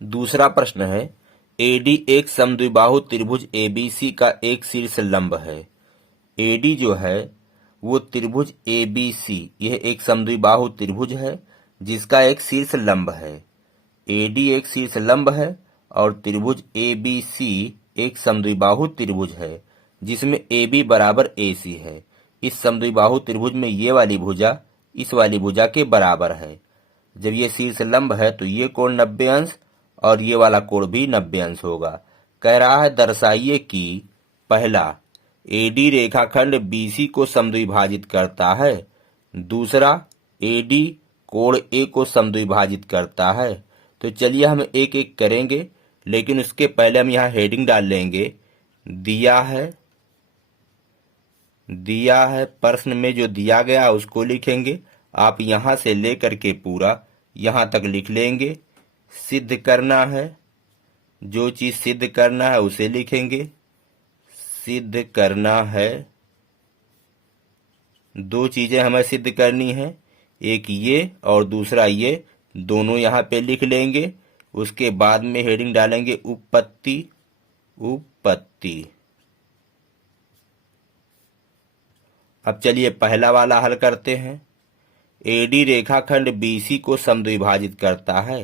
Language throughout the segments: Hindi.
दूसरा प्रश्न है, एडी एक समद्विबाहु त्रिभुज एबीसी का एक शीर्ष लंब है। एडी जो है वो त्रिभुज एबीसी, यह एक समद्विबाहु त्रिभुज है जिसका एक शीर्ष लंब है। एडी एक शीर्ष लंब है और त्रिभुज एबीसी एक समद्विबाहु त्रिभुज है जिसमें AB बराबर AC है। इस समद्विबाहु त्रिभुज में ये वाली भुजा इस वाली भुजा के बराबर है। जब ये शीर्ष लंब है तो ये कोण 90 अंश और ये वाला कोण भी 90 अंश होगा। कह रहा है दर्शाइए कि पहला, AD रेखाखंड BC को समद्विभाजित करता है। दूसरा, AD कोण A को समद्विभाजित करता है। तो चलिए हम एक एक करेंगे, लेकिन उसके पहले हम यहाँ हेडिंग डाल लेंगे। दिया है प्रश्न में जो दिया गया उसको लिखेंगे। आप यहाँ से लेकर के पूरा यहाँ तक लिख लेंगे। सिद्ध करना है, जो चीज सिद्ध करना है उसे लिखेंगे। सिद्ध करना है, दो चीजें हमें सिद्ध करनी है, एक ये और दूसरा ये, दोनों यहाँ पे लिख लेंगे। उसके बाद में हेडिंग डालेंगे उपपत्ति। अब चलिए पहला वाला हल करते हैं। एडी रेखाखंड बीसी को समद्विभाजित करता है।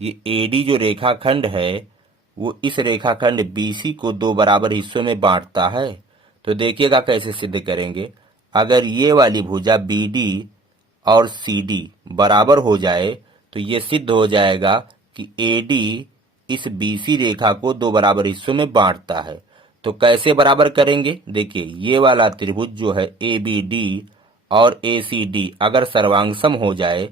ये एडी जो रेखाखंड है वो इस रेखाखंड बीसी को दो बराबर हिस्सों में बांटता है। तो देखिएगा कैसे सिद्ध करेंगे। अगर ये वाली भुजा बीडी और सीडी बराबर हो जाए तो ये सिद्ध हो जाएगा कि एडी इस बीसी रेखा को दो बराबर हिस्सों में बांटता है। तो कैसे बराबर करेंगे, देखिए ये वाला त्रिभुज जो है एबीडी और एसीडी अगर सर्वांगसम हो जाए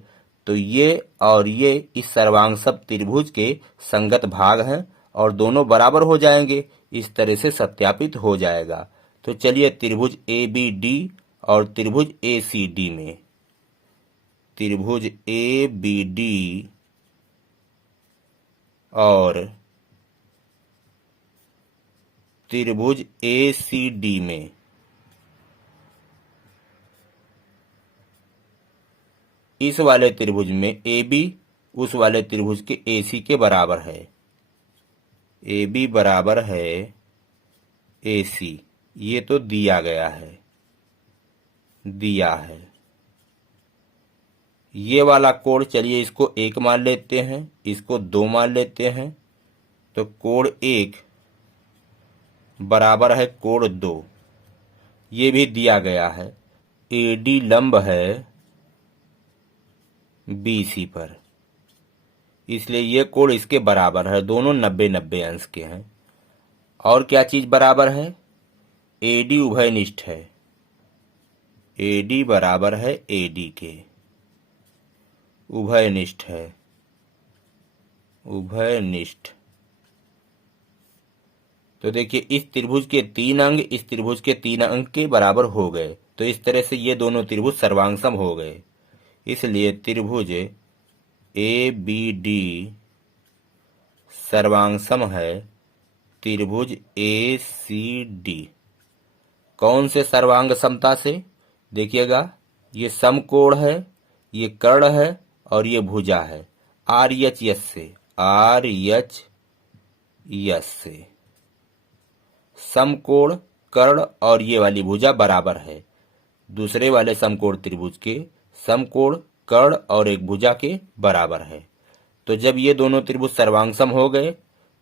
तो ये और ये इस सर्वांगसम त्रिभुज के संगत भाग हैं और दोनों बराबर हो जाएंगे। इस तरह से सत्यापित हो जाएगा। तो चलिए त्रिभुज एबीडी और त्रिभुज एसीडी में, त्रिभुज एबीडी और त्रिभुज एसीडी में इस वाले त्रिभुज में AB उस वाले त्रिभुज के AC के बराबर है। AB बराबर है AC, ये तो दिया गया है, ये वाला कोण चलिए इसको 1 मान लेते हैं, इसको 2 मान लेते हैं। तो कोण 1 बराबर है कोण 2, ये भी दिया गया है। AD लंब है BC पर, इसलिए ये कोण इसके बराबर है, दोनों 90-90 अंश के हैं। और क्या चीज बराबर है, AD उभयनिष्ठ है। AD बराबर है AD के, उभयनिष्ठ है, उभयनिष्ठ। तो देखिए इस त्रिभुज के 3 अंग इस त्रिभुज के 3 अंग के बराबर हो गए। तो इस तरह से ये दोनों त्रिभुज सर्वांगसम हो गए। इसलिए त्रिभुज ABD सर्वांगसम है त्रिभुज ACD। कौन से सर्वांग समता से, देखिएगा ये समकोण है, ये कर्ण है और ये भुजा है RHS से, RHS से समकोण कर्ण और ये वाली भुजा बराबर है दूसरे वाले समकोण त्रिभुज के समकोण कर्ण और एक भुजा के बराबर है। तो जब ये दोनों त्रिभुज सर्वांगसम हो गए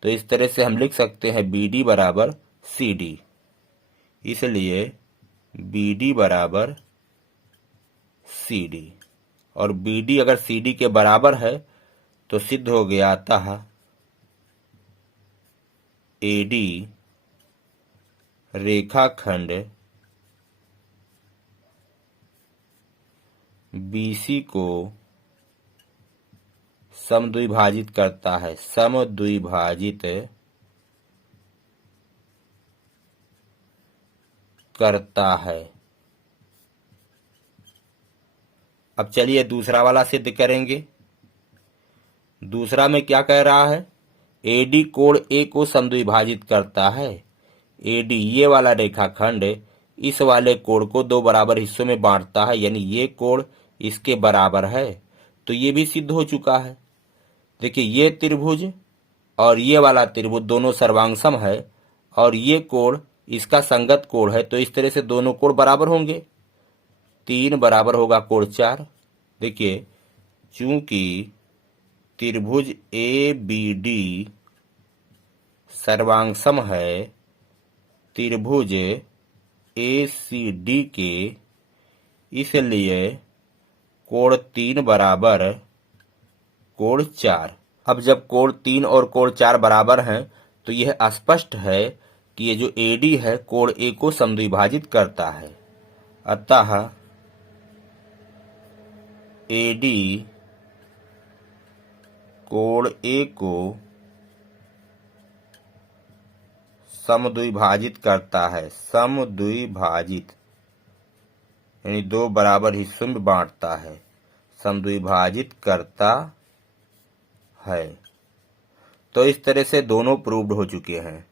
तो इस तरह से हम लिख सकते हैं BD बराबर CD। इसलिए BD बराबर CD और BD अगर CD के बराबर है तो सिद्ध हो गया अतः AD रेखाखंड BC को समद्विभाजित करता है, समद्विभाजित करता है। अब चलिए दूसरा वाला सिद्ध करेंगे। दूसरा में क्या कह रहा है, AD कोण A को समद्विभाजित करता है। AD ये वाला रेखाखंड इस वाले कोण को दो बराबर हिस्सों में बांटता है, यानी ये कोण इसके बराबर है। तो ये भी सिद्ध हो चुका है। देखिए ये त्रिभुज और ये वाला त्रिभुज दोनों सर्वांग है और ये कोण इसका संगत कोण है, तो इस तरह से दोनों कोण बराबर होंगे। 3 बराबर होगा कोण 4। देखिए चूंकि त्रिभुज ए बी डी सर्वांग है त्रिभुज ए सी डी के, इसलिए कोण 3 बराबर कोण 4। अब जब कोण 3 और कोण 4 बराबर हैं तो यह स्पष्ट है कि ये जो एडी है कोण ए को समद्विभाजित करता है। अतः एडी कोण ए को समद्विभाजित करता है। समद्विभाजित यानी 2 बराबर हिस्सों में बांटता है, समद्विभाजित करता है। तो इस तरह से दोनों प्रूव्ड हो चुके हैं।